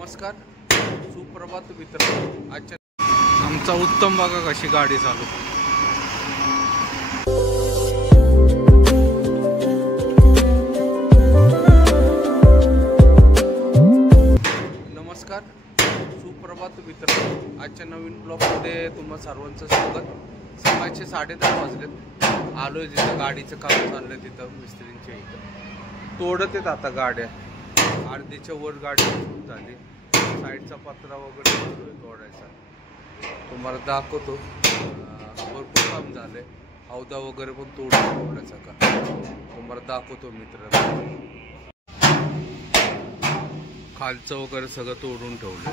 नमस्कार, सुप्रभात मित्रांनो. आजच्या आमचा उत्तम बघा कशी गाडी चालू. नमस्कार, सुप्रभात मित्रांनो. आजच्या नवीन ब्लॉगमध्ये तुम्हा सर्वांचं स्वागत. सकाळचे 10:30 वाजलेत. आलोय जिथं गाडीचं काम चाललंय तिथं मिस्त्रींच्या इथं तोडत आहेत आता गाड्या. अर्धीच्या वर गाडी झाली. साईडचा पत्रा वगैरे तोडायचा. तुम्हाला दाखवतो. भरपूर काम झालंय. हौदा वगैरे पण तोडायचा का तुम्हाला दाखवतो मित्रांनो. खालचं वगैरे सगळं तोडून ठेवलं.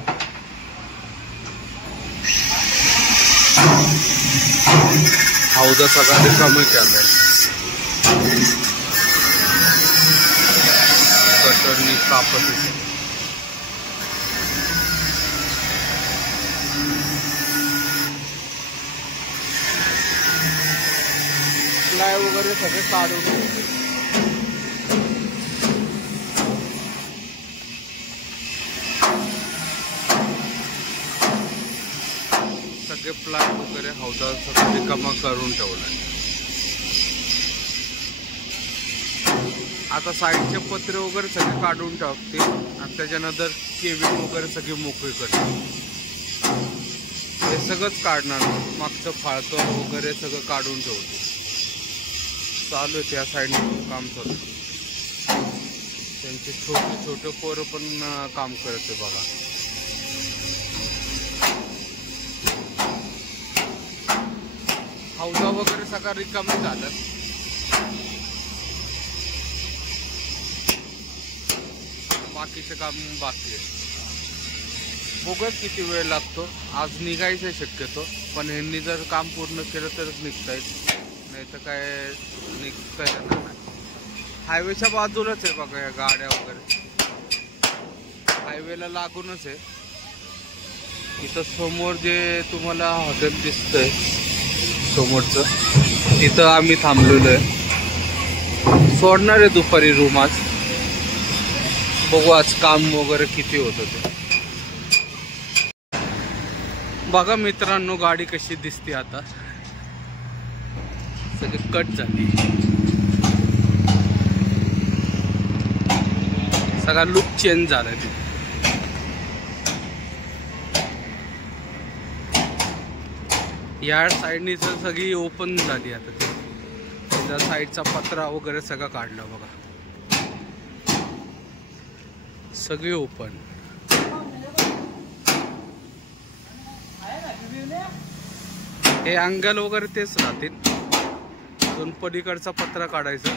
हौदा सगळा रिकामी चाललाय. कटरनी कापत प्लाय वगैरे सगळे काढून सगळे प्लाय वगैरे हौदा सगळं रिकामा करून ठेवलाय. आता साईडचे पत्रे वगैरे सगळे काढून टाकते आणि त्याच्यानंतर केबिन वगैरे सगळी मोकळी करते. हे सगळंच काढणार. मागचं फाळकं वगैरे सगळं काढून ठेवते. चालू आहे त्या साईडने काम चालू. त्यांचे छोटे छोटे पोरं पण काम करते बघा. हौदा वगैरे सगळा रिकामी झालं. बाकीचे काम बाकी आहे. बघूया किती वेळ लागतो. आज निघायचं शक्यतो, पण ह्यांनी जर काम पूर्ण केलं तरच निघता येईल, नाही तर काय निघता येणार नाही. हायवेच्या बाजूलाच आहे बघा या गाड्या वगैरे. हायवेला लागूनच आहे. इथं समोर जे तुम्हाला हॉटेल दिसतंय समोरचं, तिथं आम्ही थांबलेलो आहे. सोडणार आहे दुपारी रूम आज. बघू आज काम वगैरे किती होतं ते. बघा मित्रांनो गाडी कशी दिसते आता. सगळी कट झाली. सगळा लुक चेंज झालाय. या साईडनी सगळी ओपन झाली. आता त्या साईडचा पत्रा वगैरे सगळं काढला बघा. सगळी ओपन. हे अँगल वगैरे तेच राहतील. दोन पलीकडचा पत्रा काढायचा.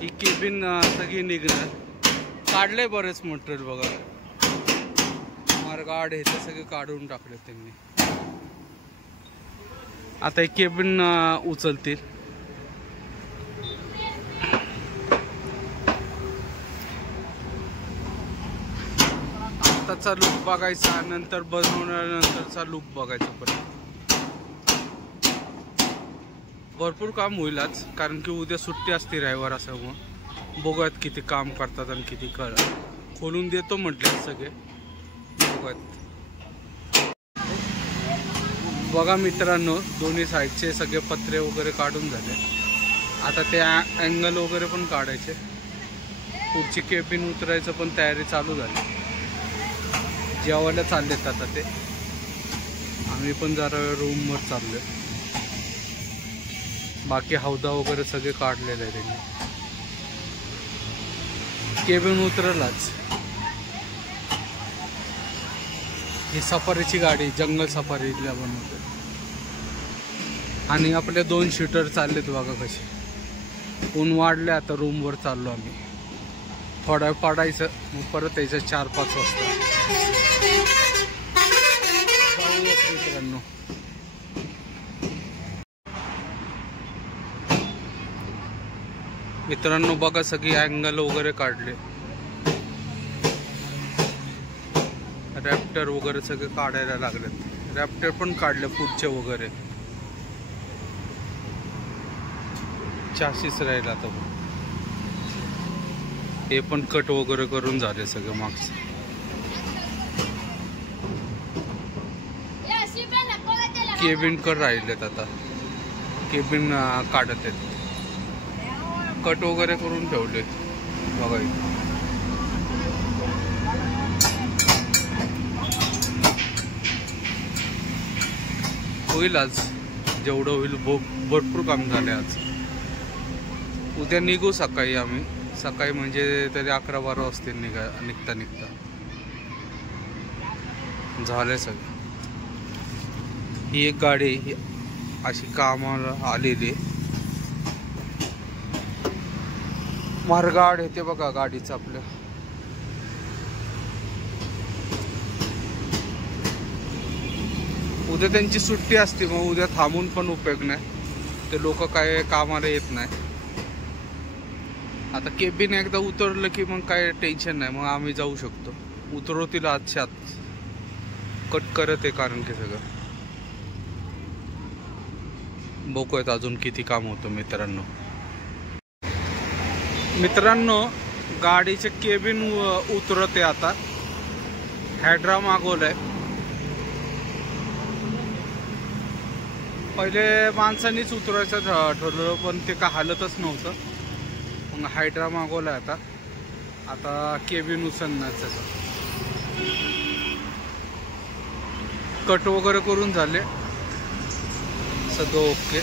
ही केबिन सगळी निघणार. काढले बरेच मटेरियल बघा. मार्गाड हे ते सगळे काढून टाकले त्यांनी. आता हे केबिन उचलतील. आताचा लुक बघायचा, नंतर बनवल्यानंतरचा लुक बघायचा. पण भरपूर काम होईल आज, कारण की उद्या सुट्टी असते रविवार असल्यामुळं. बघूयात किती काम करतात आणि किती खोलून देतो म्हटले सगळे. बघूयात. बघा मित्रांनो, दोन्ही साईडचे सगळे पत्रे वगैरे काढून झाले. आता ते अँगल वगैरे पण काढायचे. पुढची केबिन उतरायचं पण तयारी चालू झाली. जेवायला चाललेत आता ते. आम्ही पण जरा रूमवर चाललोय. बाकी हौदा वगैरे सगळे काढलेले आहे त्यांनी. केबिन उतरलाच. ही सफारीची गाडी, जंगल सफारीला बनवते. आणि आपले 2 सीटर चाललेत बघा कसे. ऊन वाढले. आता रूमवर चाललो आम्ही. थोडा पडायचं, मग परत यायचं 4-5 वाजता. मित्रांनो मित्रांनो बघा सगळी अँगल वगैरे काढले. रॅप्टर वगैरे सगळे काढायला लागलेत. रॅप्टर पण काढले पुढचे वगैरे. चासीस राहिला तो. हे पण कट वगैरे करून झाले सगळं मागचं. केबिन कर राहिलेत आता, केबिन काढत आहेत, कट वगैरे करून ठेवले बघा. होईल आज जेवढं होईल, भरपूर काम झाले आज. उद्या निघू सकाळी आम्ही, सकाळी म्हणजे तरी 11-12 वाजता निघता झाले सगळं. ही एक गाडी ही अशी कामाला आलेली, मारगाड येते बघा गाडीचं आपल्या. उद्या त्यांची सुट्टी असते, मग उद्या थांबून पण उपयोग नाही, ते लोक काय कामाला येत नाही. आता केबिन एकदा उतरलं की मग काय टेन्शन नाही, मग आम्ही जाऊ शकतो. उतरवतील आजच्या आत, कट करत आहे कारण की सगळं. बघूयात अजून किती काम होतं मित्रांनो. गाडीचे केबिन उतरते आता. हायड्रा मागवलाय. पहिले माणसांनीच उतरायचं ठरवलं, पण ते काय हालतच नव्हतं. मग हायड्रा मागवलाय आता केबिन उचलण्याचं. कट वगैरे करून झाले सगळं ओके.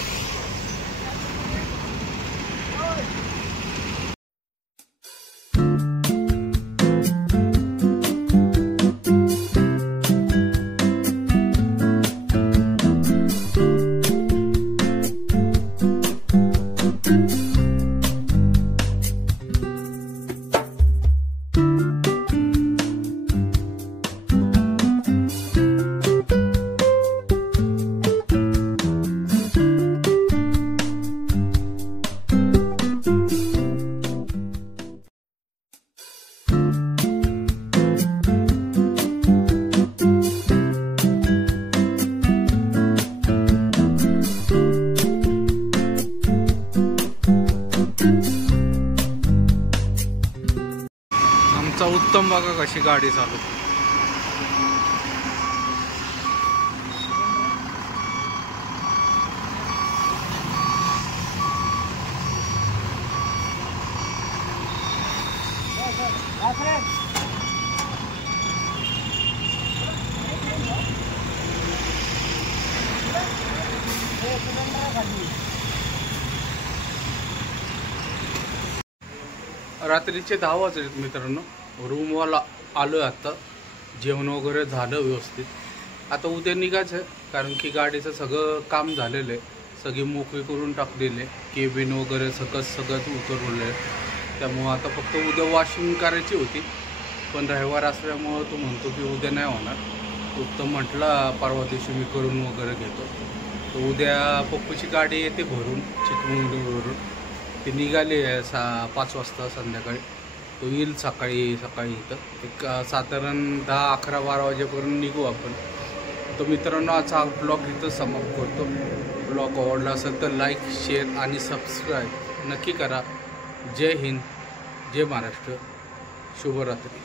उत्तम बघा कशी गाडी चालू. रात्रीचे 10 वाजलेत मित्रांनो. रूमवाला आलोय आता, जेवण वगैरे झालं व्यवस्थित. आता उद्या निघायचं, कारण की गाडीचं सगळं काम झालेलं आहे, सगळी मोकळी करून टाकलेले, केबिन वगैरे सगळं उतरवले. त्यामुळं आता फक्त उद्या वॉशिंग करायची होती, पण रविवार असल्यामुळं तो म्हणतो की उद्या नाही होणार. उत्तम म्हटला परवा दिवशी मी करून वगैरे घेतो. तर उद्या पप्पूची गाडी येते भरून चिकमंगळूरवरून. ती निघाली 5 वाजता संध्याकाळी. तो येईल सकाळी इथं. एक साधारण 10-11-12 वाजेपर्यंत निघू आपण. तर मित्रांनो, आजचा ब्लॉग इथं समाप्त करतो. ब्लॉग आवडला असेल तर लाईक, शेअर आणि सबस्क्राईब नक्की करा. जय हिंद, जय महाराष्ट्र, शुभरात्री.